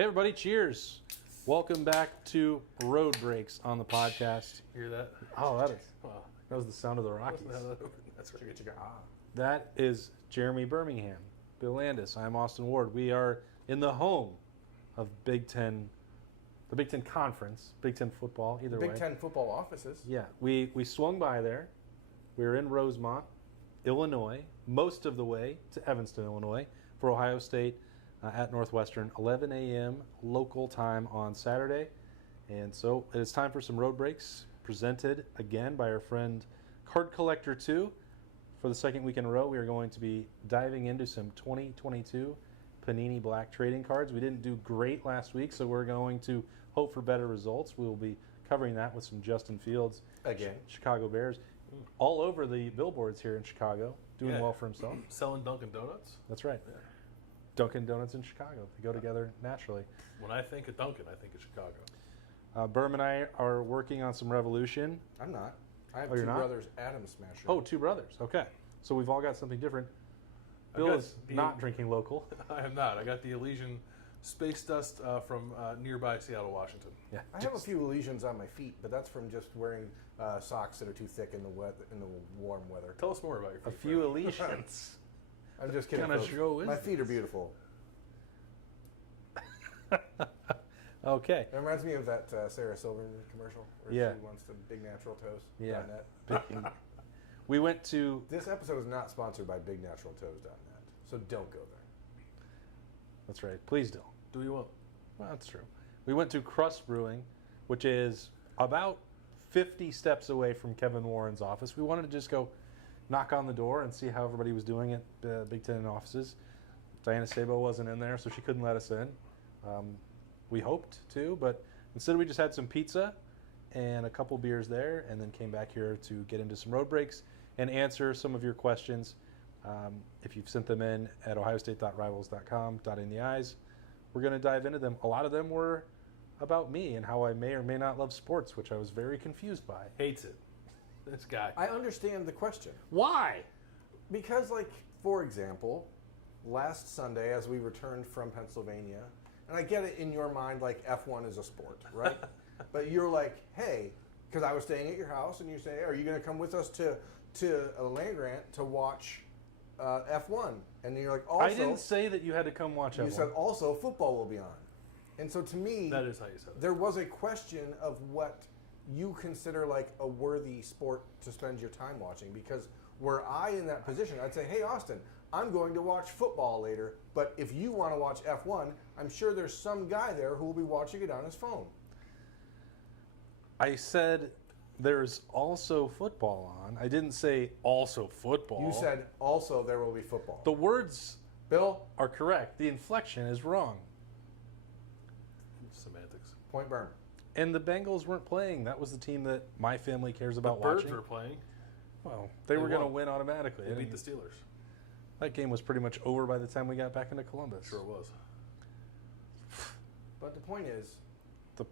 Hey everybody, cheers. Welcome back to Road Breaks on the podcast. Hear that? Oh, that Wow. was the sound of the Rockies. That's what you got. That is Jeremy Birmingham, Bill Landis. I'm Austin Ward. We are in the home of the Big Ten Conference, Big Ten football, either way. Big Ten football offices. Yeah, we swung by there. We were in Rosemont, Illinois, most of the way to Evanston, Illinois, for Ohio State at Northwestern, 11 a.m. local time on Saturday. And so it's time for some road breaks, presented again by our friend Card Collector 2. For the second week in a row, we are going to be diving into some 2022 Panini Black trading cards. We didn't do great last week, so we're going to hope for better results. We will be covering that with some Justin Fields, Again. Chicago Bears, all over the billboards here in Chicago, doing well for himself. Selling Dunkin' Donuts? That's right. Yeah. Dunkin' Donuts in Chicago. They go together naturally. When I think of Dunkin', I think of Chicago. Berm and I are working on some Revolution. I'm not. I have Oh, two you're not? brothers, Adam Smasher. Oh, two brothers. Okay. So we've all got something different. Bill is not drinking local. I am not. I got the Elysian Space Dust from nearby Seattle, Washington. Yeah. I have a few lesions on my feet, but that's from just wearing socks that are too thick in the warm weather. Tell us more about your feet. A few Elysians. I'm just kidding. What kind of folks. show is My this? feet are beautiful. Okay. It reminds me of that Sarah Silverman commercial where Yeah. she wants the big natural toes. Yeah. .net. We went to... This episode is not sponsored by bignaturaltoes.net, so don't go there. That's right. Please don't. Do you want? Well, that's true. We went to Crust Brewing, which is about 50 steps away from Kevin Warren's office. We wanted to just go knock on the door and see how everybody was doing at the Big Ten offices. Diana Sabo wasn't in there, so she couldn't let us in. We hoped to, but instead we just had some pizza and a couple beers there, and then came back here to get into some road breaks and answer some of your questions. If you've sent them in at ohiostate.rivals.com, dotting the I's, we're going to dive into them. A lot of them were about me and how I may or may not love sports, which I was very confused by. Hates it. This guy. I understand the question. Why? Because, like, for example, last Sunday as we returned from Pennsylvania, and I get it in your mind, like, F1 is a sport, right? But you're like, hey, because I was staying at your house, and you say, hey, are you going to come with us to Land Grant to watch F1? And then you're like, also... I didn't say that you had to come watch F1. You said, also, football will be on. And so to me... That is how you said it. There was a question of what you consider, like, a worthy sport to spend your time watching, because were I in that position, I'd say, hey, Austin, I'm going to watch football later, but if you want to watch F1, I'm sure there's some guy there who will be watching it on his phone. I said there's also football on. I didn't say also football. You said, also, there will be football. The words Bill, are correct. The inflection is wrong. Semantics. point burn. And the Bengals weren't playing. That was the team that my family cares about Birds watching. were playing. Well, they were going to won. win automatically. They beat the Steelers. That game was pretty much over by the time we got back into Columbus. Sure it was. But the point is, The-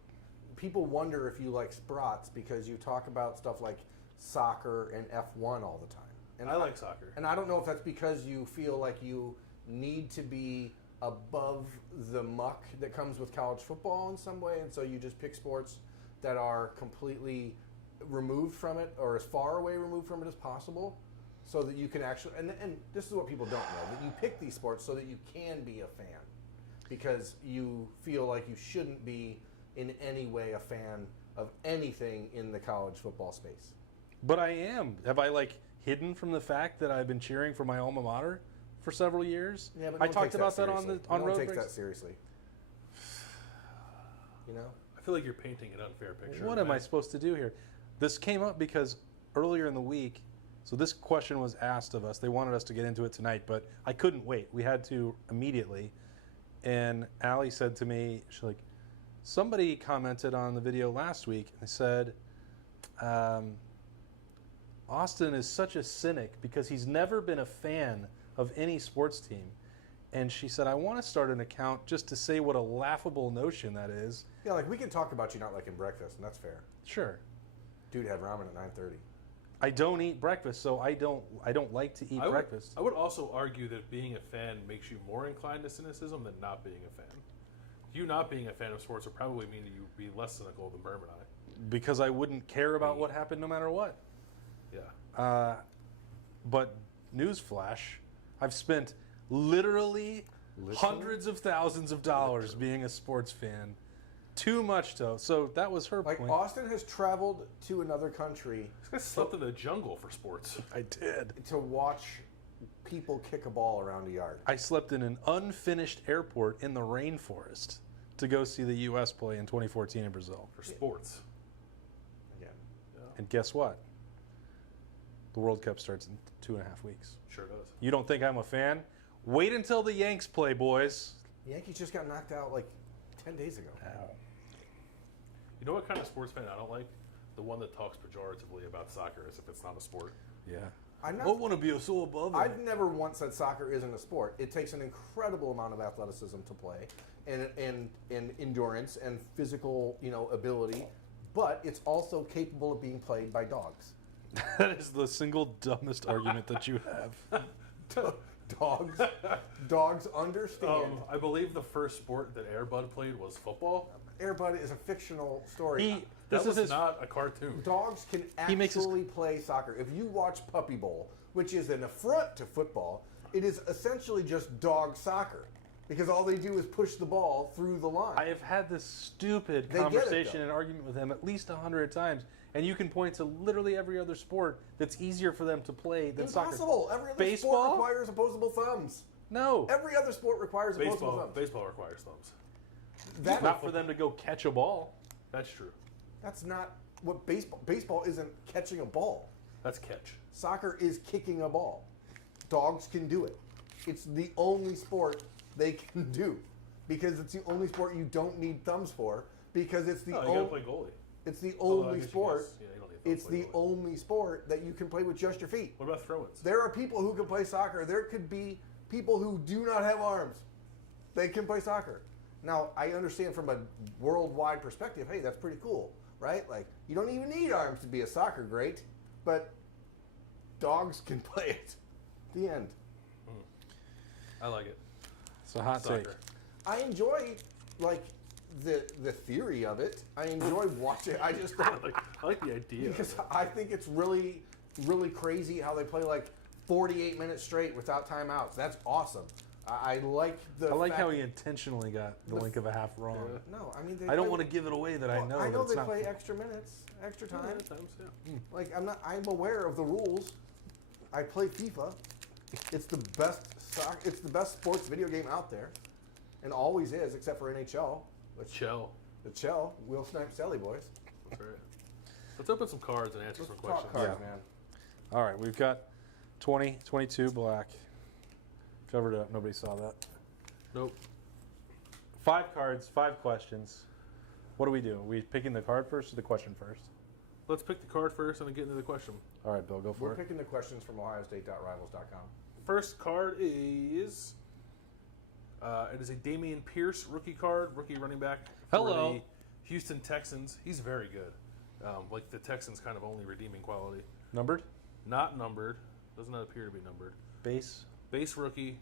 people wonder if you like Sprots because you talk about stuff like soccer and F1 all the time. And I like soccer. And I don't know if that's because you feel like you need to be above the muck that comes with college football in some way, and so you just pick sports that are completely removed from it or as far away removed from it as possible so that you can actually, and this is what people don't know, that you pick these sports so that you can be a fan because you feel like you shouldn't be in any way a fan of anything in the college football space. But I am. Have I hidden from the fact that I've been cheering for my alma mater for several years? Yeah, but I no one talked takes about that seriously. on no Road one takes Breaks. that seriously. You know? I feel like you're painting an unfair picture. What am I supposed to do here? This came up because earlier in the week, so this question was asked of us. They wanted us to get into it tonight, but I couldn't wait. We had to immediately. And Allie said to me, she's like, somebody commented on the video last week and they said, Austin is such a cynic because he's never been a fan of any sports team. And she said, I want to start an account just to say what a laughable notion that is. Yeah, like we can talk about you not liking breakfast, and that's fair. Sure. Dude had ramen at 9:30. I don't eat breakfast, so I don't like to eat breakfast. I would also argue that being a fan makes you more inclined to cynicism than not being a fan. You not being a fan of sports would probably mean that you would be less cynical than Berm and I. Because I wouldn't care about what happened no matter what. Yeah. But newsflash, I've spent literally hundreds of thousands of dollars being a sports fan. Too much, though. So that was her Like, point. Austin has traveled to another country This guy slept in the jungle for sports. I did. to watch people kick a ball around a yard. I slept in an unfinished airport in the rainforest to go see the U.S. play in 2014 in Brazil. For sports. Again. And guess what? The World Cup starts in 2.5 weeks. Sure does. You don't think I'm a fan? Wait until the Yanks play, boys. The Yankees just got knocked out like 10 days ago. You know what kind of sports fan I don't like? The one that talks pejoratively about soccer as if it's not a sport. Yeah. I'm I not, want to be so above it. I've never once said soccer isn't a sport. It takes an incredible amount of athleticism to play, and endurance and physical, ability. But it's also capable of being played by dogs. That is the single dumbest argument that you have. Dogs understand. I believe the first sport that Air Bud played was football. Air Bud is a fictional story. That was not a cartoon. Dogs can actually play soccer. If you watch Puppy Bowl, which is an affront to football, it is essentially just dog soccer. Because all they do is push the ball through the line. I have had this stupid They get it, conversation though. and argument with him at least 100 times, and you can point to literally every other sport that's easier for them to play than Impossible. soccer. Every other Baseball? sport requires opposable thumbs. No. Every other sport requires opposable thumbs. Baseball requires thumbs. That- Not for them to go catch a ball. That's true. That's not what baseball isn't catching a ball. That's catch. Soccer is kicking a ball. Dogs can do it. It's the only sport they can do because it's the only sport you don't need thumbs for because it's the You gotta only play goalie. it's the Although I only guess you sport. guys- yeah, you don't need thumbs It's to play the goalie. only sport that you can play with just your feet. What about throw-ins? There are people who can play soccer. There could be people who do not have arms. They can play soccer. Now, I understand from a worldwide perspective, hey, that's pretty cool, right? Like, you don't even need arms to be a soccer great, but dogs can play it. The end. I like it. It's a hot take. Soccer. I enjoy, like, the theory of it. I enjoy watching. I just don't. I like the idea. Because I think it's really, really crazy how they play, like, 48 minutes straight without timeouts. That's awesome. I like the I like fact how he intentionally got the link of a half wrong. Yeah. No, I mean, I don't want to give it away that I know. I know that it's they not play fair. extra minutes, extra time. Sometimes, yeah. Like I'm aware of the rules. I play FIFA. It's the best it's the best sports video game out there, and always is, except for NHL. Which Chill. the Chell, Will Snipe Sally boys. That's right. Let's open some cards and answer Let's some talk questions. cards, man. All right, we've got 20, 22 black. Covered up. Nobody saw that. Nope. 5 cards, 5 questions. What do we do? Are we picking the card first or the question first? Let's pick the card first and then get into the question. All right, Bill, go for We're it. picking the questions from OhioState.Rivals.com. First card is it is a Damian Pierce rookie card, rookie running back for Hello. the Houston Texans. He's very good. Like the Texans' kind of only redeeming quality. Numbered? Not numbered. Does not appear to be numbered. Base? Base rookie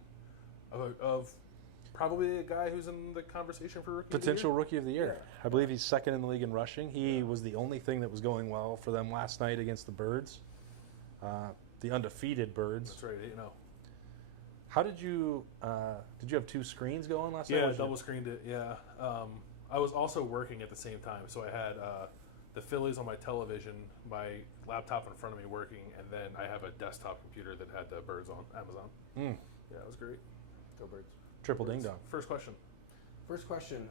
of probably a guy who's in the conversation for rookie Potential of rookie of the year. I believe he's second in the league in rushing. He was the only thing that was going well for them last night against the Birds, the undefeated the year. Birds. That's right. You know. How did you have 2 screens going last night? Yeah, Or was double screened it. Yeah. I was also working at the same time, so I had the Phillies on my television, my laptop in front of me working, and then I have a desktop computer that had the Birds on Amazon. Yeah, it was great. Go Birds. Triple ding dong. First question. First question.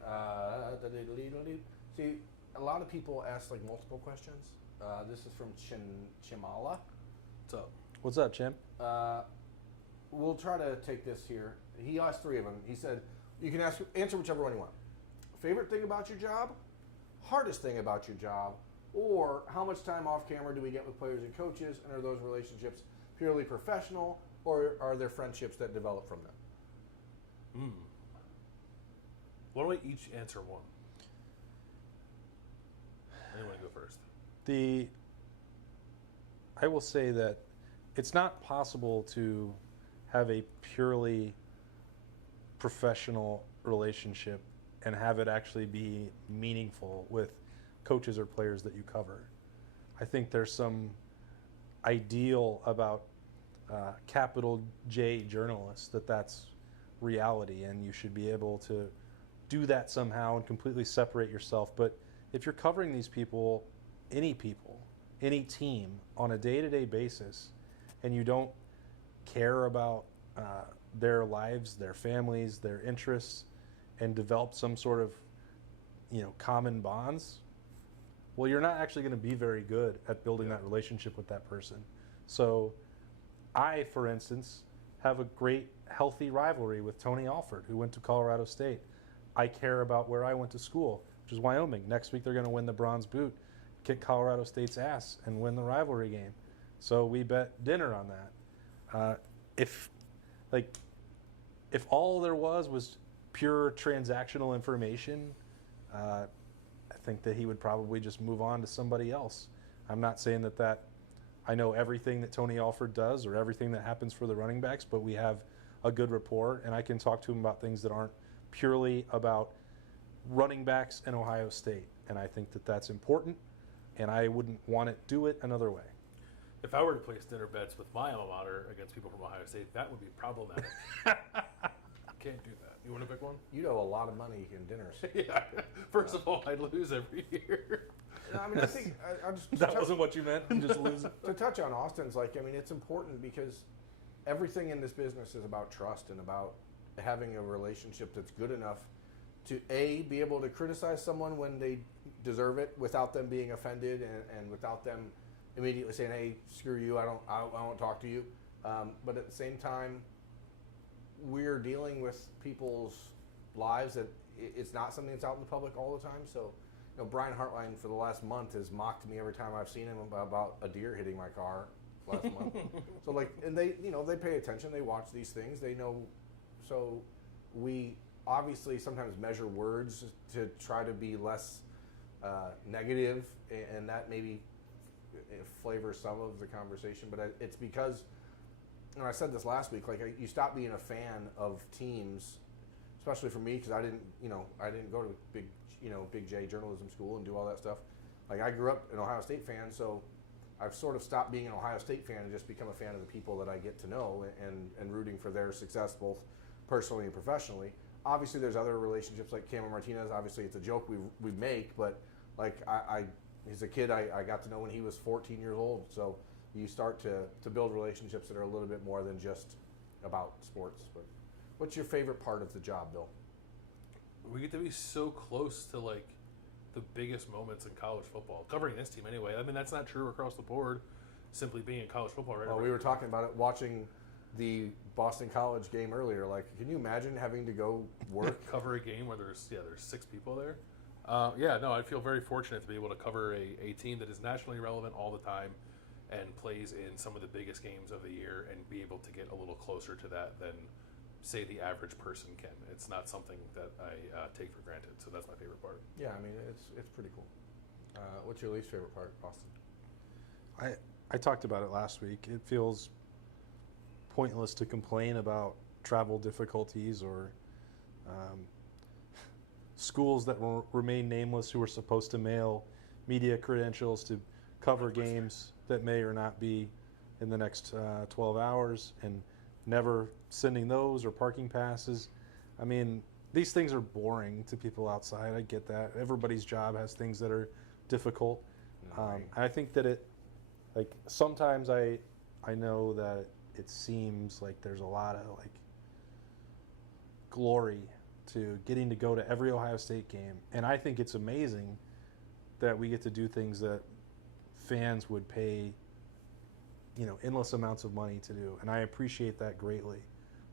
See, a lot of people ask like multiple questions. This is from Chimala. What's up? What's up, Chim? We'll try to take this here. He asked 3 of them. He said, you can answer whichever one you want. Favorite thing about your job? Hardest thing about your job? Or how much time off camera do we get with players and coaches? And are those relationships purely professional, or are there friendships that develop from them? Why don't we each answer one? Anyone go first? I will say that it's not possible to have a purely professional relationship and have it actually be meaningful with coaches or players that you cover. I think there's some ideal about capital J journalists that's reality, and you should be able to do that somehow and completely separate yourself. But if you're covering these people, any team on a day-to-day basis, and you don't care about their lives, their families, their interests, and develop some sort of common bonds, well, you're not actually going to be very good at building that relationship with that person. So I, for instance, have a great healthy rivalry with Tony Alford, who went to Colorado State. I care about where I went to school, which is Wyoming. Next week they're going to win the Bronze Boot, kick Colorado State's ass, and win the rivalry game. So we bet dinner on that. If all there was pure transactional information, I think that he would probably just move on to somebody else. I'm not saying that I know everything that Tony Alford does or everything that happens for the running backs, but we have a good rapport, and I can talk to him about things that aren't purely about running backs and Ohio State. And I think that that's important, and I wouldn't want to do it another way. If I were to place dinner bets with my alma mater against people from Ohio State, that would be problematic. Can't do that. You want to pick one? You'd owe a lot of money in dinners. Yeah. First of all, I'd lose every year. No, I mean, I think I just That wasn't what you meant. You just lose it. To touch on Austin's, it's important because everything in this business is about trust and about having a relationship that's good enough to be able to criticize someone when they deserve it without them being offended and without them immediately saying, "Hey, screw you! I won't talk to you." But at the same time, we're dealing with people's lives that it's not something that's out in the public all the time. So, Brian Hartline for the last month has mocked me every time I've seen him about a deer hitting my car last month. So and they pay attention. They watch these things. They know. So we obviously sometimes measure words to try to be less negative, and that maybe flavors some of the conversation. But it's because, I said this last week, you stop being a fan of teams, especially for me, because I didn't go to Big J journalism school and do all that stuff. I grew up an Ohio State fan, so I've sort of stopped being an Ohio State fan and just become a fan of the people that I get to know and rooting for their success both personally and professionally. Obviously, there's other relationships like Cameron Martinez. Obviously, it's a joke we make, but as a kid, I got to know when he was 14 years old. So you start to build relationships that are a little bit more than just about sports. But what's your favorite part of the job, Bill? We get to be so close to the biggest moments in college football. Covering this team anyway. I mean, that's not true across the board. Simply being in college football, right? Oh, we were talking about it watching the Boston College game earlier. Can you imagine having to go work? Cover a game where there's 6 people there? I feel very fortunate to be able to cover a team that is nationally relevant all the time and plays in some of the biggest games of the year and be able to get a little closer to that than, say, the average person can. It's not something that I take for granted, so that's my favorite part. Yeah, I mean, it's pretty cool. What's your least favorite part, Austin? I talked about it last week. It feels pointless to complain about travel difficulties or schools that will remain nameless who are supposed to mail media credentials to cover games that may or not be in the next 12 hours and never sending those or parking passes. I mean, these things are boring to people outside. I get that. Everybody's job has things that are difficult. I think that sometimes I know that it seems like there's a lot of glory to getting to go to every Ohio State game. And I think it's amazing that we get to do things that fans would pay, endless amounts of money to do. And I appreciate that greatly.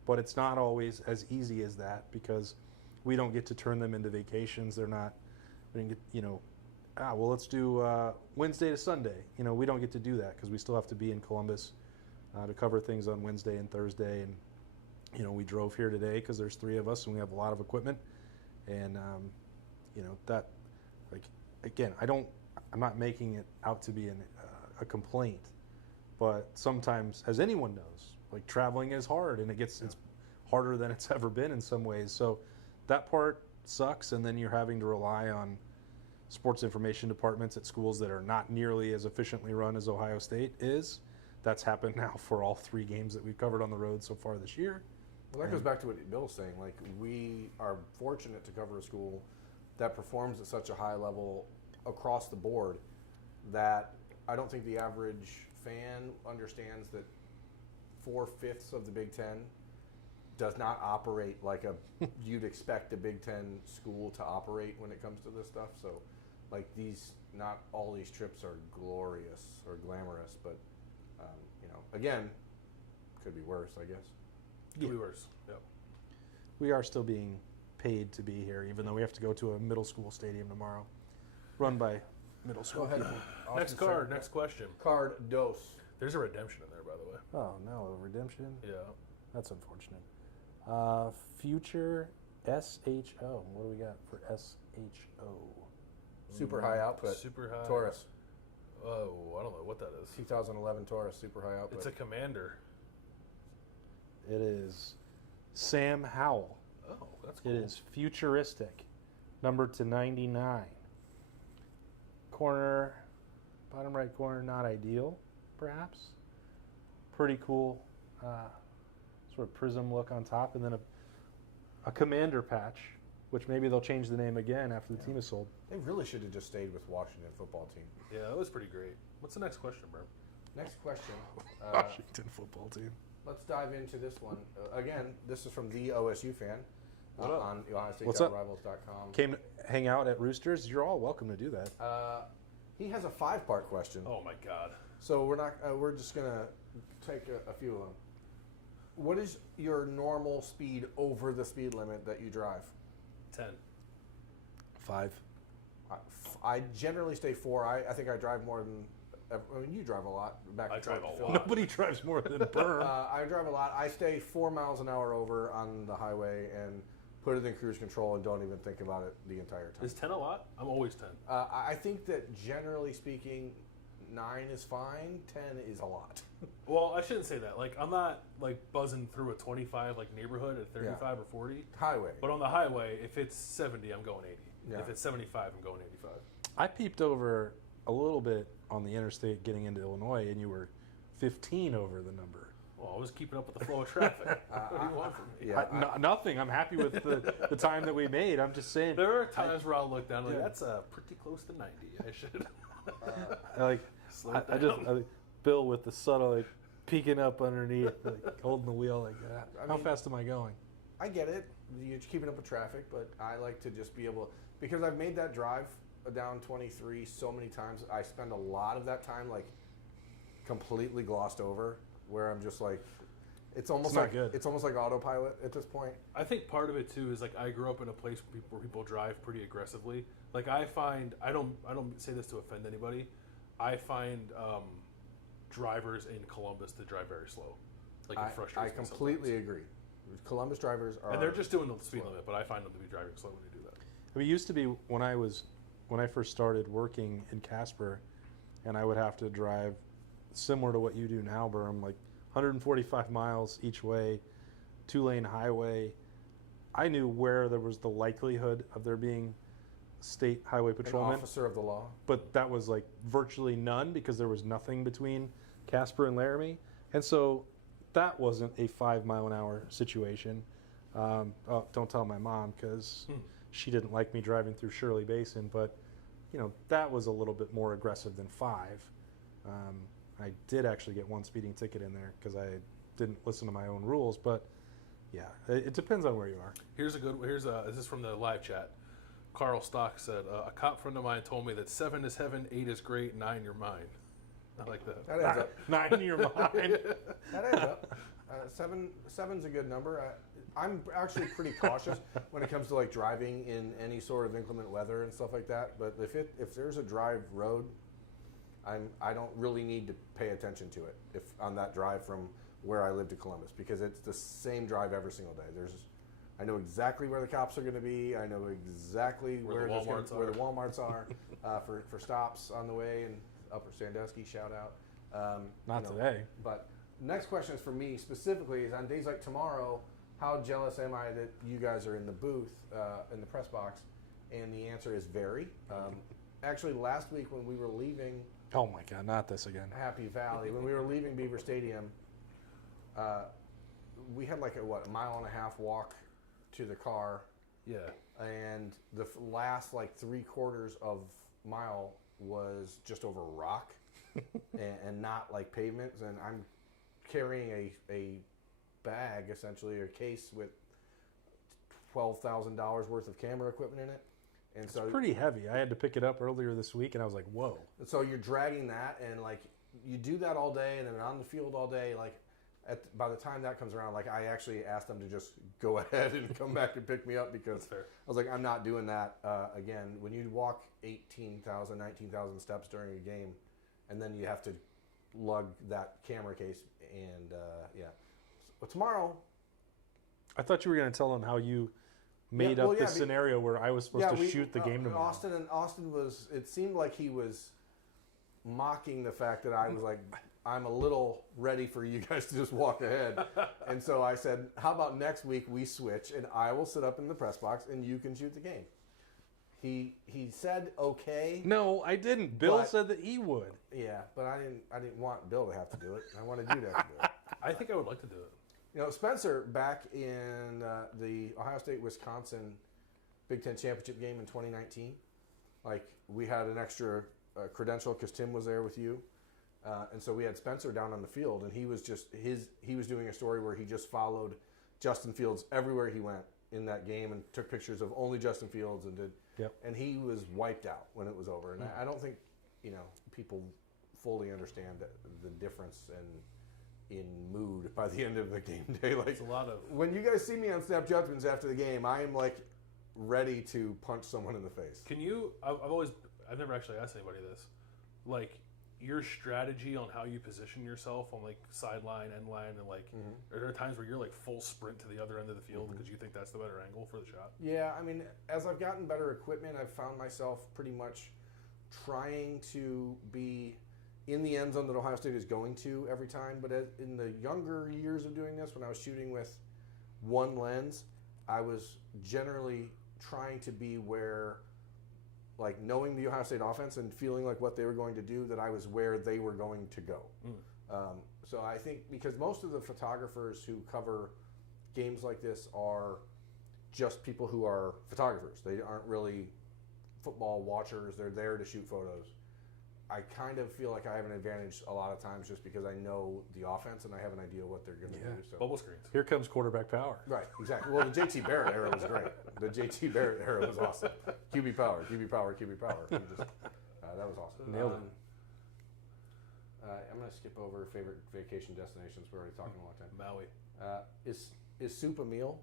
But it's not always as easy as that because we don't get to turn them into vacations. We don't get, let's do Wednesday to Sunday. We don't get to do that because we still have to be in Columbus to cover things on Wednesday and Thursday. And, we drove here today because there's 3 of us and we have a lot of equipment. And, again, I'm not making it out to be a complaint. But sometimes, as anyone knows, traveling is hard and it's harder than it's ever been in some ways. So that part sucks, and then you're having to rely on sports information departments at schools that are not nearly as efficiently run as Ohio State is. That's happened now for all 3 games that we've covered on the road so far this year. Well, that goes back to what Bill's saying. Like, we are fortunate to cover a school that performs at such a high level across the board that I don't think the average fan understands that 4/5 of the Big Ten does not operate like you'd expect a Big Ten school to operate when it comes to this stuff. So, like, not all these trips are glorious or glamorous, but again, could be worse, I guess. Could be worse. Yep. We are still being paid to be here, even though we have to go to a middle school stadium tomorrow, run by middle school. Go ahead. people. Next card. Next question. Card dos. There's a redemption in there, by the way. Oh no, a redemption. Yeah. That's unfortunate. Future SHO. What do we got for SHO? Super high output. Super high. Taurus. Oh, I don't know what that is. 2011 Taurus, super high output. It's a Commander. It is Sam Howell. Oh, that's cool. It is futuristic, number /99. Corner, bottom right corner, not ideal, perhaps. Pretty cool, sort of prism look on top, and then a commander patch, which maybe they'll change the name again after the team is sold. They really should have just stayed with Washington football team. Yeah, that was pretty great. What's the next question, bro? Next question. Washington football team. Let's dive into this one. Again, this is from the OSU fan What up? on What's up? OhioStateRivals.com. Came to hang out at Roosters. You're all welcome to do that. He has a 5-part question. Oh my God. So we're not. We're just gonna take a few of them. What is your normal speed over the speed limit that you drive? 10. 5. I generally stay 4. I think I drive more than. I mean, you drive a lot. I drive a Phil. lot. Nobody drives more than Burr. I drive a lot. I stay 4 miles an hour over on the highway and put it in cruise control and don't even think about it the entire time. Is 10 a lot? I'm always 10. I think that generally speaking, 9 is fine. 10 is a lot. Well, I shouldn't say that. Like, I'm not like buzzing through a 25 like neighborhood at 35 or 40. Highway. But on the highway, if it's 70, I'm going 80. Yeah. If it's 75, I'm going 85. I peeped over a little bit on the interstate getting into Illinois, and you were 15 over the number. Well, I was keeping up with the flow of traffic. What do you want from me? Yeah, Nothing. I'm happy with the time that we made. I'm just saying. There are times where I'll look down like, that's pretty close to 90. I should. Slow it down. Bill with the subtle, like, peeking up underneath, like, holding the wheel like that. How fast am I going? I get it. You're keeping up with traffic, but I like to just be able, because I've made that drive down 23 so many times. I spend a lot of that time like completely glossed over, where I'm just like, it's almost not like good. It's almost like autopilot at this point. I think part of it too is like I grew up in a place where people drive pretty aggressively. Like I find I don't say this to offend anybody. I find drivers in Columbus to drive very slow. Like it frustrates I me completely sometimes. agree. Columbus drivers are, and they're just doing the speed limit, but I find them to be driving slow when they do that. I mean, it used to be when I first started working in Casper, and I would have to drive similar to what you do now, Burm, like 145 miles each way, 2-lane highway. I knew where there was the likelihood of there being state highway patrolmen. an officer of the law. But that was like virtually none because there was nothing between Casper and Laramie. And so that wasn't a 5 mile an hour situation. Don't tell my mom because she didn't like me driving through Shirley Basin, but that was a little bit more aggressive than 5. I did actually get one speeding ticket in there because I didn't listen to my own rules, but yeah, it depends on where you are. This is from the live chat. Carl Stock said, a cop friend of mine told me that 7 is heaven, 8 is great, 9 you're mine. I like that. That adds up. 9 in your mind. That adds up. Seven's a good number. I'm actually pretty cautious when it comes to like driving in any sort of inclement weather and stuff like that. But if there's a drive road, I don't really need to pay attention to it if on that drive from where I live to Columbus, because it's the same drive every single day. I know exactly where the cops are going to be. I know exactly where the Walmarts are for stops on the way. And Upper Sandusky, shout out. Not today. But next question is for me specifically is on days like tomorrow, how jealous am I that you guys are in the booth, in the press box? And the answer is very. Actually, last week when we were leaving Oh my God, not this again. Happy Valley, when we were leaving Beaver Stadium, we had like a mile and a half walk to the car, Yeah. and the last like 3/4 of mile was just over rock and not like pavement. And I'm carrying a bag, essentially, or a case with $12,000 worth of camera equipment in it. And It's so pretty heavy. I had to pick it up earlier this week, and I was like, whoa. So you're dragging that, and like you do that all day, and then on the field all day. Like by the time that comes around, like I actually asked them to just go ahead and come back and pick me up because That's fair. I was like, I'm not doing that again. When you walk 18,000, 19,000 steps during a game, and then you have to lug that camera case, and yeah. But tomorrow, I thought you were going to tell them how you made well, up this scenario where I was supposed to shoot the game tomorrow. Austin was. It seemed like he was mocking the fact that I was like, I'm a little ready for you guys to just walk ahead. And so I said, how about next week we switch and I will sit up in the press box and you can shoot the game. He said okay. No, I didn't. Bill But- said that he would. Yeah, but I didn't want Bill to have to do it. I wanted you to have to do it. I think I would like to do it. You know, Spencer, back in the Ohio State-Wisconsin Big Ten Championship game in 2019, like we had an extra credential because Tim was there with you. And so we had Spencer down on the field, and he was doing a story where he just followed Justin Fields everywhere he went in that game and took pictures of only Justin Fields and did. Yep. And he was wiped out when it was over. And I don't think people fully understand the difference in mood by the end of the game day. Like It's a lot of. when you guys see me on Snap Judgments after the game, I am like ready to punch someone in the face. Can you? I've never actually asked anybody this. Like your strategy on how you position yourself on like sideline, end line, and like are there times where you're like full sprint to the other end of the field because you think that's the better angle for the shot? Yeah, I mean, as I've gotten better equipment, I've found myself pretty much trying to be in the end zone that Ohio State is going to every time. But in the younger years of doing this, when I was shooting with one lens, I was generally trying to be where, like knowing the Ohio State offense and feeling like what they were going to do, that I was where they were going to go. So I think because most of the photographers who cover games like this are just people who are photographers. They aren't really football watchers. They're there to shoot photos. I kind of feel like I have an advantage a lot of times just because I know the offense and I have an idea what they're going to do. So. Bubble screens. Here comes quarterback power. Right, exactly. Well, the JT Barrett era was great. The JT Barrett era was awesome. QB power, QB power, QB power. That was awesome. Nailed it. I'm going to skip over favorite vacation destinations. We're already talking a long time. Maui. Is soup a meal?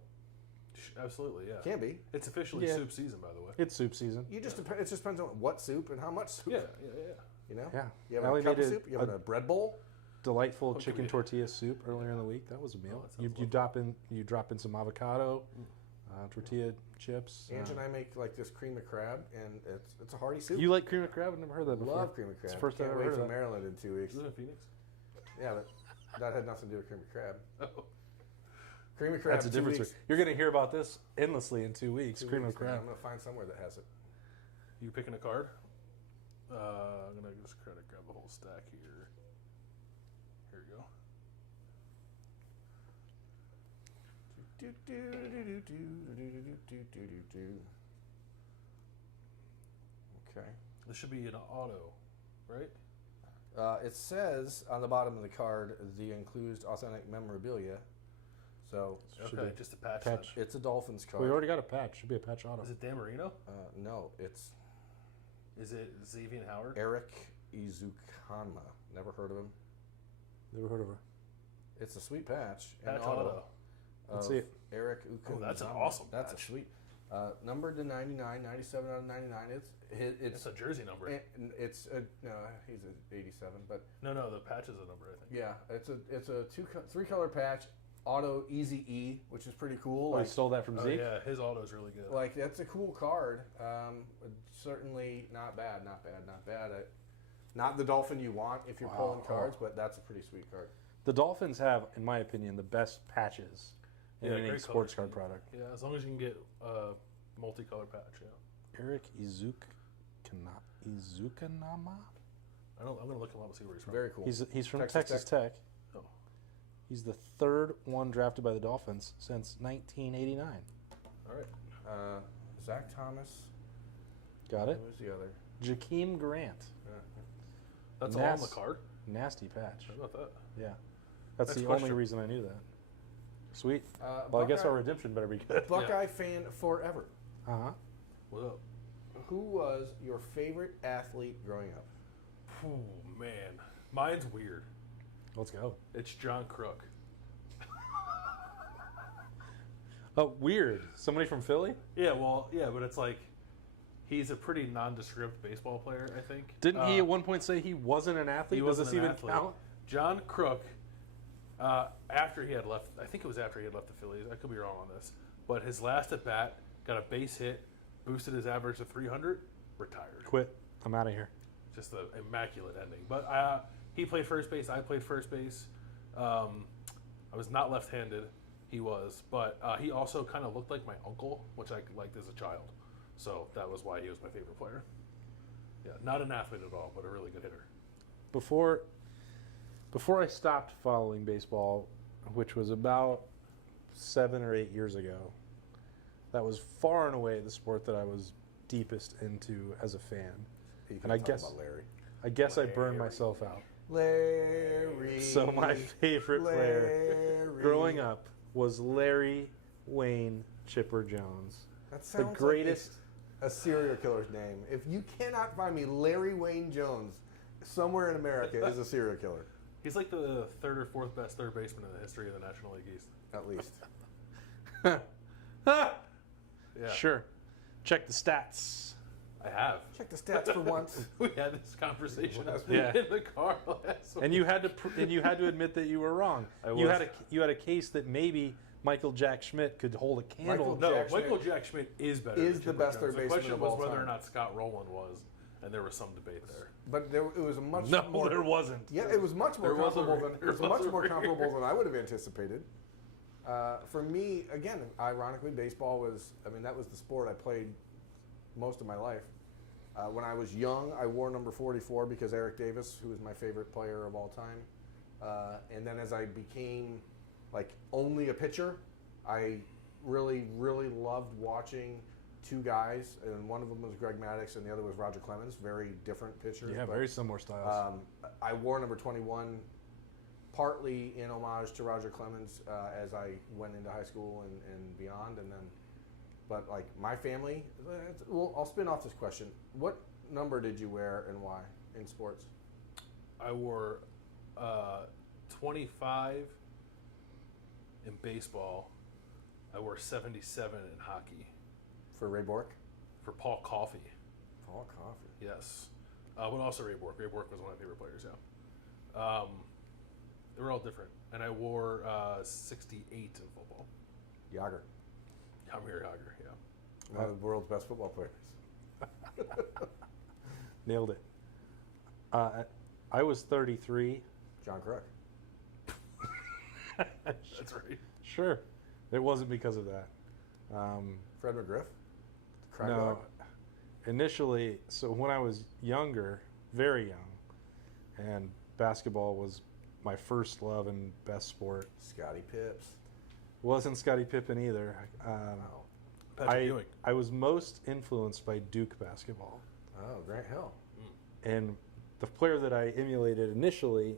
Absolutely, yeah. Can be. It's officially Yeah. soup season, by the way. It's soup season. It just depends on what soup and how much soup. Yeah. You know? Yeah. You have Allie a cup made of soup? You have a bread bowl? Delightful Okay. chicken tortilla soup earlier in the week. That was a meal. that sounds You drop in some avocado, tortilla chips. Ange and I make like this cream of crab, and it's a hearty soup. You like cream of crab? I've never heard that before. Love cream of crab. It's the first Can't time I've wait heard for of that. Maryland in 2 weeks. Is it in Phoenix? Yeah, that had nothing to do with cream of crab. Oh. Cream of crab. That's a 2 difference. weeks. You're going to hear about this endlessly in 2 weeks. 2 Cream weeks, of man. crab. I'm gonna find somewhere that has it. You picking a card? I'm gonna just try to grab a whole stack here. Here we go. Okay. This should be an auto, right? It says on the bottom of the card, the includes authentic memorabilia. So Should Okay, be just a patch. patch. it's a Dolphins card. We already got a patch. Should be a patch auto. Then. Is it Dan Marino? No, it's Is it Xavier Howard? Eric Izukama. Never heard of him. Never heard of her. It's a sweet patch. Patch An auto. Let's of see it. Eric Oh, that's an Ukuzama. awesome That's patch. a sweet. Numbered to 99, 97 out of 99. It's It's a jersey number. and it's no, he's an 87, but No, the patch is a number, I think. yeah, it's a three color patch, auto Easy E, which is pretty cool. Oh, Like, you stole that from Oh, Zeke? yeah, his auto is really good. like that's a cool card. Certainly not bad. Not the Dolphin you want if you're pulling Wow. cards, but that's a pretty sweet card. The Dolphins have, in my opinion, the best patches in any great sports color card scheme. product. Yeah, as long as you can get a multicolored patch. Yeah. Eric Izukanama. I'm gonna look him up and see where he's from. Very cool. He's from Texas Tech. Oh. He's the third one drafted by the Dolphins since 1989. All right. Zach Thomas. Got it? Who's the other? Jakeem Grant. That's all on the card. Nasty patch. How about that? Yeah. That's Next the only question. reason I knew that. Sweet. Well, I guess our redemption better be good. Buckeye fan forever. Uh-huh. What up? Who was your favorite athlete growing up? Oh man, mine's weird. Let's go. It's John Crook. Oh, weird. Somebody from Philly? Yeah, but it's like he's a pretty nondescript baseball player, I think. Didn't he at one point say he wasn't an athlete? He Does wasn't this an even athlete. count? John Crook, after he had left, I think it was after he had left the Phillies. I could be wrong on this, but his last at bat got a base hit, boosted his average to 300, retired. Quit. I'm out of here. Just an immaculate ending. But he played first base. I played first base. I was not left-handed. He was, but he also kind of looked like my uncle, which I liked as a child. So that was why he was my favorite player. Yeah, not an athlete at all, but a really good hitter. Before I stopped following baseball, which was about 7 or 8 years ago, that was far and away the sport that I was deepest into as a fan. And I guess I burned myself out. Larry. So my favorite player growing up was Larry Wayne Chipper Jones. That sounds the greatest. Like a serial killer's name. If you cannot find me Larry Wayne Jones somewhere in America is a serial killer. He's like the third or fourth best third baseman in the history of the National League East. At least. Yeah. Sure. Check the stats. I have. Check the stats for once. We had this conversation Yeah. in the car last week. And you had to admit that you were wrong. You had a case that maybe Michael Jack Schmidt could hold a candle. Michael Jack Schmidt is better. Is than the Chipper best Jones. third baseman The question of was all whether time. or not Scott Rowland was, and there was some debate there. But it was a much No, more. there wasn't. Yeah, it was much more There was much more a- comparable than I would have anticipated. For me, again, ironically, baseball was. I mean, that was the sport I played most of my life. When I was young, I wore number 44 because Eric Davis, who was my favorite player of all time. And then as I became like only a pitcher, I really, really loved watching two guys, and one of them was Greg Maddux, and the other was Roger Clemens. Very different pitchers. Yeah, but, very similar styles. I wore number 21 partly in homage to Roger Clemens as I went into high school and beyond, and then. But like my family, well, I'll spin off this question. What number did you wear and why in sports? I wore 25 in baseball. I wore 77 in hockey. For Ray Bork? For Paul Coffey. Paul Coffey. Yes. But also Ray Bork. Ray Bork was one of my favorite players, yeah. They were all different. And I wore 68 in football. Yager. Jaromir Jagr, yeah. One of the world's best football players. Nailed it. I was 33. John Crook. That's right. Sure. It wasn't because of that. Fred McGriff? Crack No. dog? Initially, so when I was younger, very young, and basketball was my first love and best sport. Scottie Pips. Wasn't Scottie Pippen either. Wow. Patrick Ewing. I was most influenced by Duke basketball. Oh, Grant Hill. And the player that I emulated initially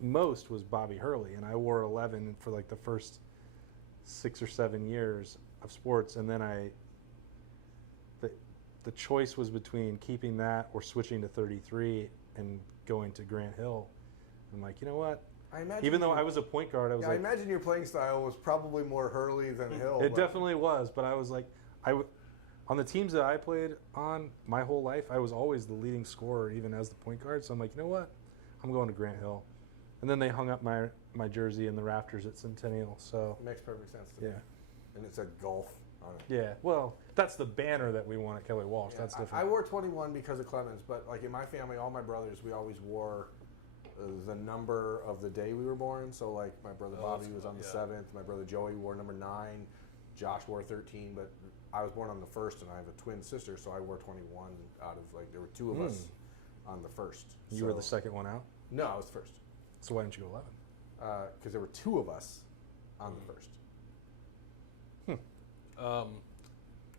most was Bobby Hurley, and I wore 11 for like the first 6 or 7 years of sports, and then the choice was between keeping that or switching to 33 and going to Grant Hill. I'm like, you know what? Even though I was a point guard, I was I like, imagine your playing style was probably more Hurley than Hill. it definitely was, but I was like, on the teams that I played on my whole life, I was always the leading scorer, even as the point guard. So I'm like, you know what? I'm going to Grant Hill. And then they hung up my jersey in the rafters at Centennial. So Makes perfect sense to me. And it said golf on it. Yeah. Well, that's the banner that we won at Kelly Walsh. Yeah, That's different. I wore 21 because of Clemens, but like in my family, all my brothers, we always wore the number of the day we were born. So like my brother Bobby was on the 7th. My brother Joey wore number 9. Josh wore 13. But I was born on the 1st, and I have a twin sister, so I wore 21 out of like there were 2 of us on the 1st. You were the second one out? No, I was the 1st. So why didn't you go 11? Because there were 2 of us on the 1st.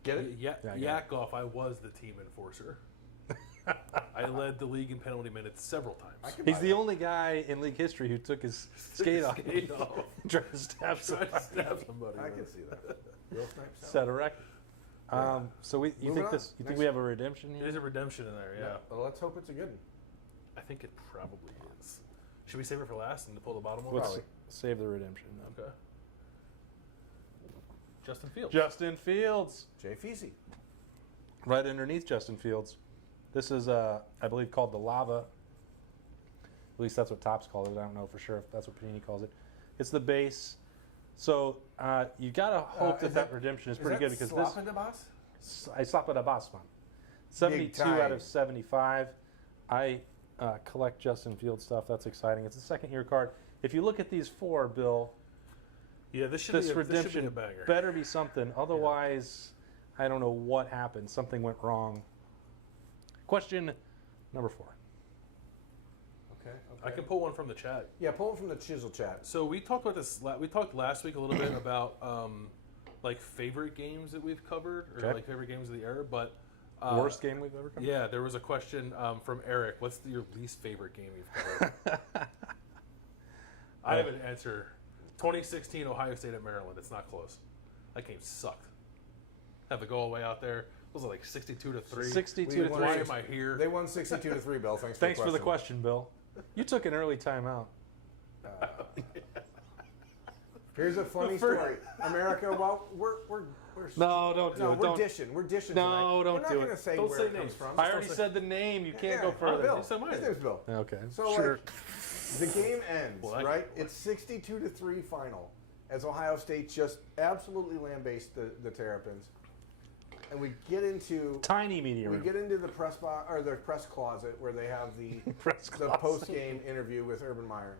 Get it? Yak Golf, I was the team enforcer. I led the league in penalty minutes several times. He's the only guy in league history who took his skate off. Tried to stab somebody. I can see that. Real snipes. Set a record. So you think we have a redemption here? There's a redemption in there, yeah. Well, let's hope it's a good one. I think it probably is. Should we save it for last and pull the bottom one? Let's save the redemption then. Okay. Justin Fields. Justin Fields. Jay Feasy. Right underneath Justin Fields. This is, I believe, called the lava. At least that's what Topps called it. I don't know for sure if that's what Panini calls it. It's the base. So you got to hope that redemption is pretty good because this. I slap at a boss one. 72 out of 75. I collect Justin Fields stuff. That's exciting. It's a second-year card. If you look at these 4, Bill. Yeah, this redemption should be a banger. Better be something. Otherwise, I don't know what happened. Something went wrong. Question number 4. Okay. I can pull one from the chat. Yeah, pull one from the Chisel chat. So we talked about this. We talked last week a little bit about like favorite games that we've covered, or like favorite games of the era. But worst game we've ever covered. Yeah, there was a question from Eric. What's your least favorite game you've covered? I have an answer. 2016 Ohio State at Maryland. It's not close. That game sucked. Have to go away out there. Was it like 62-3? 62-3. Why am I here? They won 62-3, Bill. Thanks for the question, Bill. You took an early timeout. Here's a funny story. America, well, we're no, don't do it. We're dishing. We're dishing No, tonight. don't We're not do going it. to say Don't where say it comes names. from. I already said the name. You can't go further. Bill. His name's Bill. Okay. So sure. the game ends, right? It's 62-3 final as Ohio State just absolutely lambastes the Terrapins. And we get into tiny media room. We get into the press box or the press closet where they have the post game interview with Urban Meyer.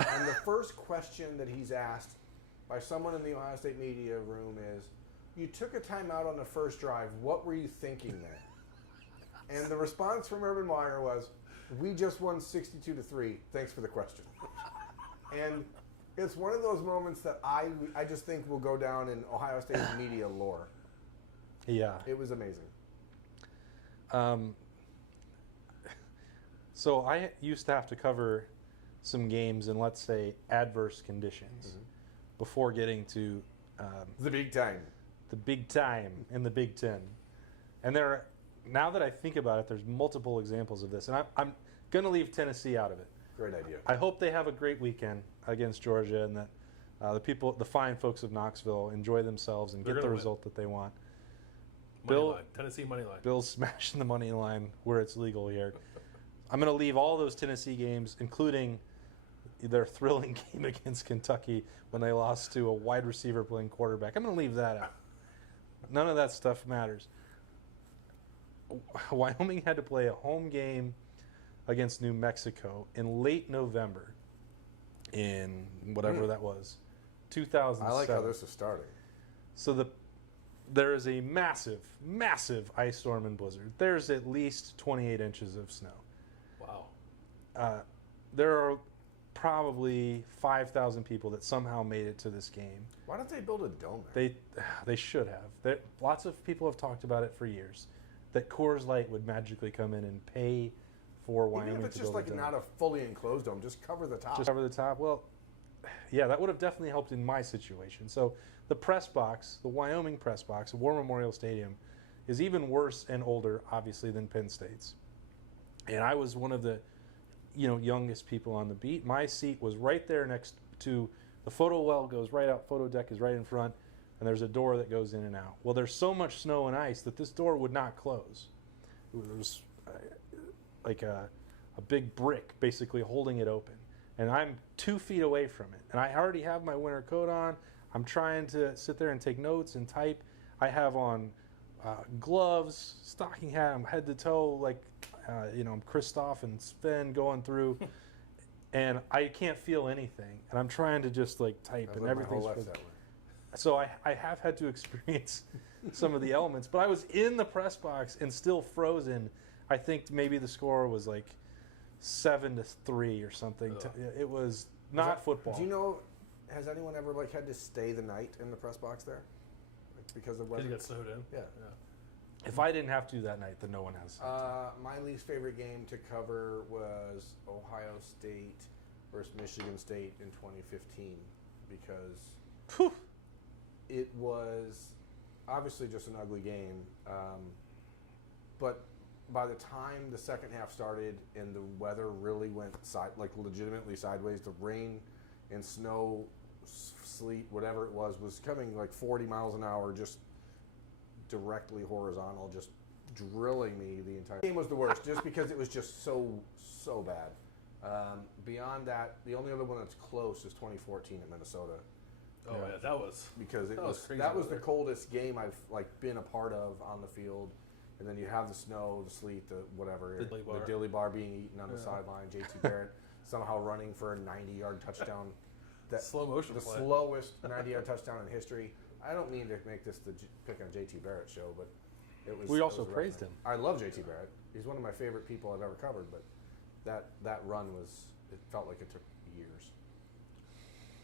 And the first question that he's asked by someone in the Ohio State media room is, "You took a timeout on the first drive. What were you thinking there?" And the response from Urban Meyer was, "We just won 62-3. Thanks for the question." And it's one of those moments that I just think will go down in Ohio State media lore. Yeah. It was amazing. So I used to have to cover some games in, let's say, adverse conditions before getting to the big time. The big time in the Big Ten. And now that I think about it, there's multiple examples of this. And I'm going to leave Tennessee out of it. Great idea. I hope they have a great weekend against Georgia and that the fine folks of Knoxville enjoy themselves and get the result that they want. Tennessee money line. Bill's smashing the money line where it's legal here. I'm going to leave all those Tennessee games, including their thrilling game against Kentucky when they lost to a wide receiver playing quarterback. I'm going to leave that out. None of that stuff matters. Wyoming had to play a home game against New Mexico in late November in whatever that was, 2007. I like how this is starting. So there is a massive, massive ice storm and blizzard. There's at least 28 inches of snow. Wow. There are probably 5,000 people that somehow made it to this game. Why don't they build a dome there? They should have. Lots of people have talked about it for years, that Coors Light would magically come in and pay for Wyoming to build a dome. Even if it's just like not a fully enclosed dome, just cover the top. Just cover the top. Well, yeah, that would have definitely helped in my situation. So the press box, the Wyoming press box, War Memorial Stadium, is even worse and older, obviously, than Penn State's. And I was one of the youngest people on the beat. My seat was right there next to the photo well goes right out, photo deck is right in front, and there's a door that goes in and out. Well, there's so much snow and ice that this door would not close. It was like a big brick basically holding it open. And I'm 2 feet away from it. And I already have my winter coat on. I'm trying to sit there and take notes and type. I have on gloves, stocking hat, I'm head to toe, like, I'm Christoph and Sven going through. and I can't feel anything, and I'm trying to just like type, I've and lived my whole everything's life frozen. that way. So I have had to experience some of the elements, but I was in the press box and still frozen. I think maybe the score was like 7-3 or something. Ugh. It was not football. Do you know? Has anyone ever like had to stay the night in the press box there, like, because of Because weather? you got snowed in. Yeah. If I didn't have to that night, then no one has. My least favorite game to cover was Ohio State versus Michigan State in 2015 because Whew. it was obviously just an ugly game. But by the time the second half started and the weather really went legitimately sideways, the rain and snow, sleet, whatever it was coming like 40 miles an hour, just directly horizontal, just drilling me the entire game. Was the worst just because it was just so bad. Beyond that, the only other one that's close is 2014 at Minnesota. Oh yeah, that was Because That was crazy that was the weather. coldest game I've like been a part of on the field. And then you have the snow, the sleet, the whatever, The dilly bar. dilly bar being eaten on the Yeah. sideline. JT Barrett somehow running for a 90-yard touchdown. That slow motion the play. slowest 90-yard touchdown in history. I don't mean to make this the pick on JT Barrett show, but it was. We it also was a rough praised night. him. I love JT Barrett. He's one of my favorite people I've ever covered. But that run was. It felt like it took years.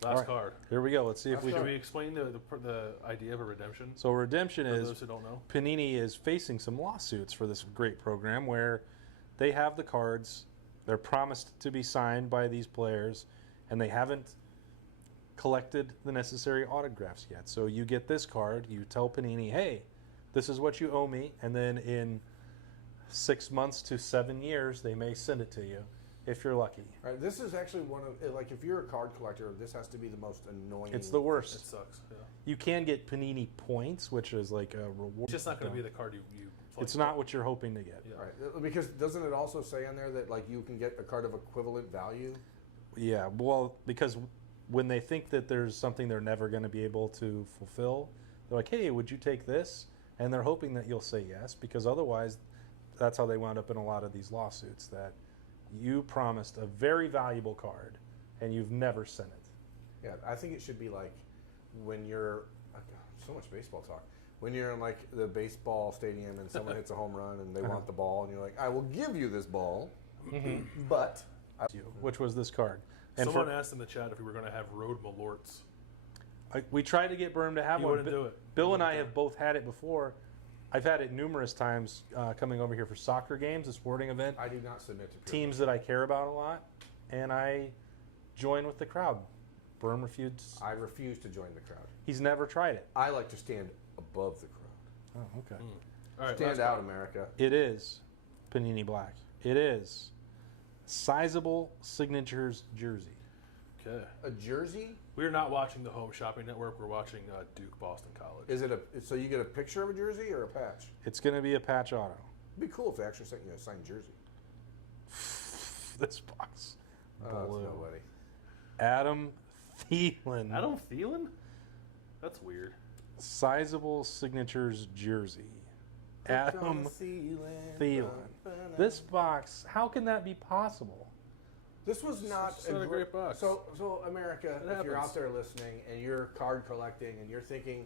Last All right. card. Here we go. Let's see if Last we Can can. we explain the idea of a redemption So redemption for is those who don't know? Panini is facing some lawsuits for this great program where they have the cards, they're promised to be signed by these players, and they haven't collected the necessary autographs yet. So you get this card, you tell Panini, hey, this is what you owe me, and then in 6 months to 7 years, they may send it to you if you're lucky. All right, this is actually one of like if you're a card collector, this has to be the most annoying. It's the It worst. sucks. Yeah. You can get Panini points, which is like a reward. It's just not going to be the card you. It's not what you're hoping to get. Yeah. Right, because doesn't it also say on there that like you can get a card of equivalent value? Yeah, well, because when they think that there's something they're never going to be able to fulfill, they're like, hey, would you take this? And they're hoping that you'll say yes, because otherwise, that's how they wound up in a lot of these lawsuits, that you promised a very valuable card and you've never sent it. Yeah, I think it should be like when you're so much baseball talk. When you're in like the baseball stadium and someone hits a home run and they want the ball and you're like, I will give you this ball, but Which was this card. And Someone asked in the chat if we were going to have road malorts. we tried to get Berm to have He one. wouldn't do it. Bill He and I wouldn't do have both had it before. I've had it numerous times coming over here for soccer games, a sporting event, I do not submit to teams that I care about a lot, and I join with the crowd. Berm refused. I refuse to join the crowd. He's never tried it. I like to stand above the crowd. Oh, okay. All right, Stand last out, card. America. It is Panini Black. It is sizable signatures jersey. Okay. A jersey? We are not watching the Home Shopping Network. We're watching Duke Boston College. Is it so you get a picture of a jersey or a patch? It's going to be a patch auto. It'd be cool if they actually sent you a signed jersey. This box. Oh, Blue. it's nobody. Adam Thielen. Adam Thielen? That's weird. Sizable signatures jersey. Adam Thielen. This box, how can that be possible? This was not It's not a great box. So America, It if you're happens. out there listening and you're card collecting and you're thinking,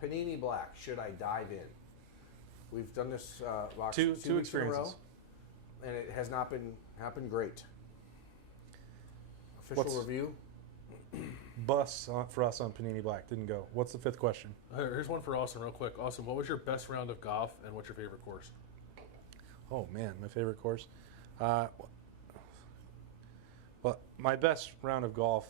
Panini Black, should I dive in? We've done this box Two weeks in a row, experiences. and it has not been happened great. Official What's- review. Bus for us on Panini Black didn't go. What's the fifth question? Here's one for Austin, real quick. Austin, what was your best round of golf, and what's your favorite course? Oh man, my favorite course. Well, my best round of golf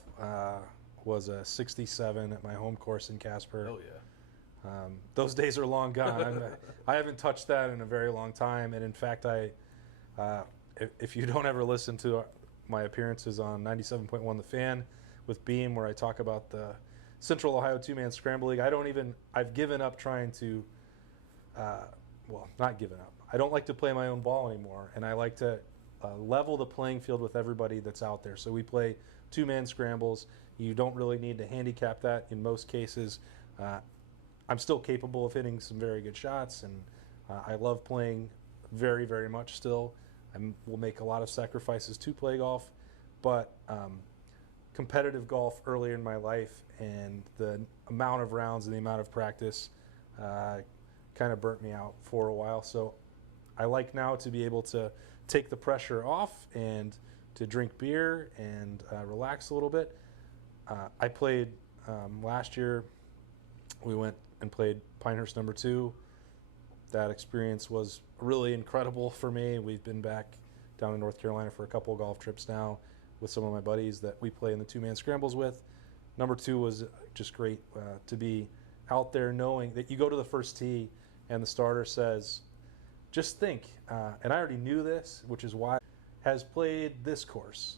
was a 67 at my home course in Casper. Oh yeah. Those days are long gone. I haven't touched that in a very long time, and in fact, if you don't ever listen to my appearances on 97.1 The Fan with Beam, where I talk about the Central Ohio Two-Man Scramble League, I've given up trying to, not given up. I don't like to play my own ball anymore, and I like to level the playing field with everybody that's out there. So we play two-man scrambles. You don't really need to handicap that in most cases. I'm still capable of hitting some very good shots, and I love playing very, very much still. I will make a lot of sacrifices to play golf, but competitive golf earlier in my life and the amount of rounds and the amount of practice kind of burnt me out for a while. So I like now to be able to take the pressure off and to drink beer and relax a little bit. I played last year. We went and played Pinehurst number 2. That experience was really incredible for me. We've been back down in North Carolina for a couple of golf trips now with some of my buddies that we play in the 2-man scrambles with. Number 2 was just great to be out there knowing that you go to the first tee and the starter says, just think, and I already knew this, which is why has played this course.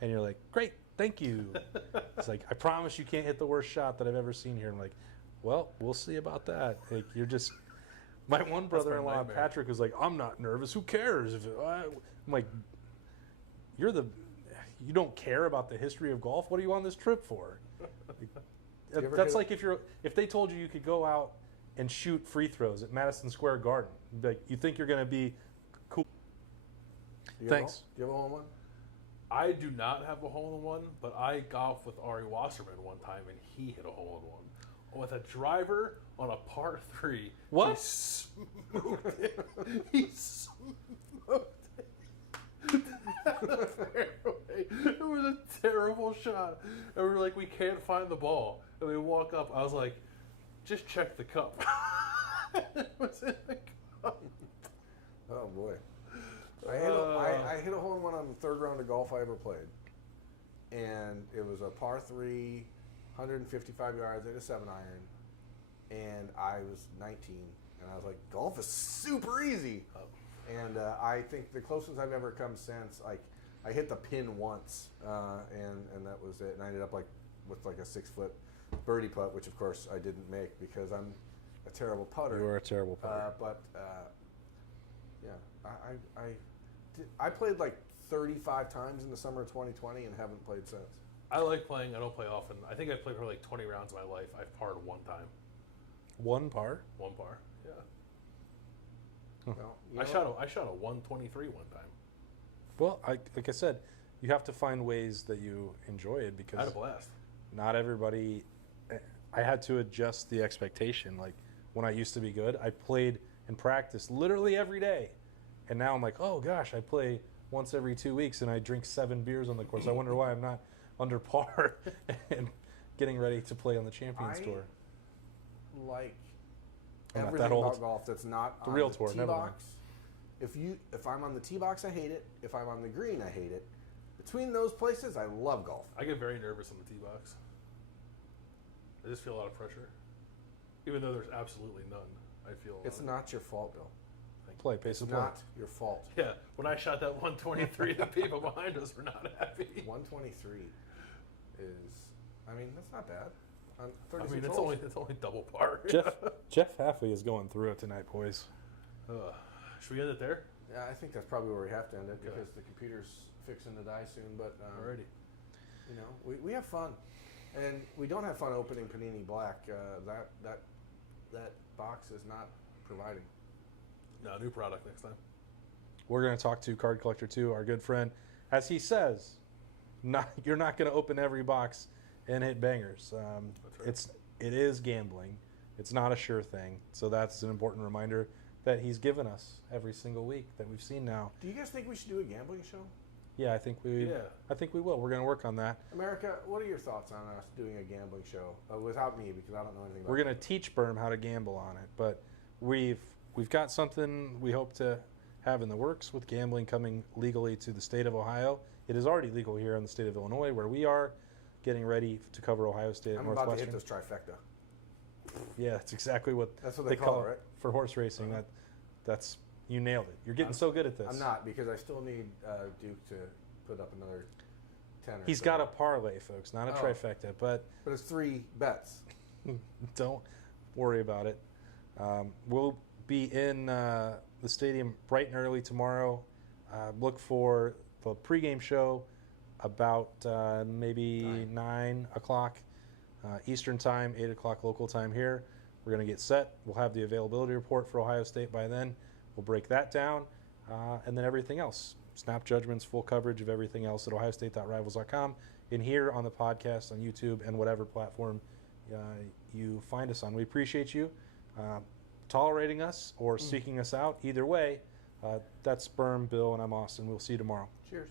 And you're like, great, thank you. It's like, I promise you can't hit the worst shot that I've ever seen here. I'm like, well, we'll see about that. Like, you're just, my one brother-in-law, Patrick, was like, I'm not nervous. Who cares? I'm like, you don't care about the history of golf. What are you on this trip for? That's like if they told you could go out and shoot free throws at Madison Square Garden. Like, you think you're going to be cool. Thanks. Do you have a hole-in-one? I do not have a hole-in-one, but I golfed with Ari Wasserman one time, and he hit a hole-in-one with a driver on a par 3. What? He smoked it. He smoked it. It was a terrible shot. And we were like, we can't find the ball. And we walk up. I was like, just check the cup. It was in the cup. Oh, boy. I hit a hole-in-one on the 3rd round of golf I ever played. And it was a par 3, 155 yards, I hit a 7-iron. And I was 19. And I was like, golf is super easy. Oh. And I think the closest I've ever come since, like, I hit the pin once, and that was it. And I ended up with a 6-foot birdie putt, which of course I didn't make because I'm a terrible putter. You are a terrible putter. Yeah, I played like 35 times in the summer of 2020 and haven't played since. I like playing. I don't play often. I think I've played for like 20 rounds in my life. I've parred one time. One par? One par, yeah. Well, I shot a 123 one time. Well, like I said, you have to find ways that you enjoy it because I had a blast. Not everybody. I had to adjust the expectation. Like when I used to be good, I played and practiced literally every day, and now I'm like, oh gosh, I play once every 2 weeks and I drink 7 beers on the course. I wonder why I'm not under par and getting ready to play on the Champions Tour. Like I'm not everything that old. about golf that's not The on real the tour, tee never box. If I'm on the tee box, I hate it. If I'm on the green, I hate it. Between those places, I love golf. I get very nervous on the tee box. I just feel a lot of pressure, even though there's absolutely none. I feel It's not your fault, Bill. Play, pace It's of play. not your fault. Yeah, when I shot that 123, the people behind us were not happy. 123 is, I mean, that's not bad. On I 36 mean, holes. it's only double par. Jeff Halfley is going through it tonight, boys. Should we end it there? Yeah, I think that's probably where we have to end it Okay. because the computer's fixing to die soon. But Alrighty. you know, we have fun, and we don't have fun opening Panini Black. That box is not providing. No, new product next time. We're going to talk to Card Collector 2, our good friend. As he says, you're not going to open every box and hit bangers. That's right. It is gambling. It's not a sure thing. So that's an important reminder that he's given us every single week that we've seen now. Do you guys think we should do a gambling show? Yeah, I think we will. We're going to work on that. America, what are your thoughts on us doing a gambling show without me because I don't know anything about We're going to teach Berm how to gamble on it, but we've got something we hope to have in the works with gambling coming legally to the state of Ohio. It is already legal here in the state of Illinois, where we are getting ready to cover Ohio State at I'm Northwestern. about to hit this trifecta. Yeah, that's exactly what they call it, right? For horse racing. Uh-huh. That's you nailed it. You're getting so good at this. I'm not because I still need Duke to put up another 10 or He's so. got a parlay, folks, not a trifecta, but it's 3 bets. don't worry about it. We'll be in the stadium bright and early tomorrow. Look for the pregame show about maybe 9 o'clock Eastern time, 8 o'clock local time here. We're going to get set. We'll have the availability report for Ohio State by then. We'll break that down, and then everything else. Snap Judgments, full coverage of everything else at ohiostate.rivals.com, and here on the podcast, on YouTube, and whatever platform you find us on. We appreciate you tolerating us or seeking us out. Either way, that's Sperm, Bill, and I'm Austin. We'll see you tomorrow. Cheers.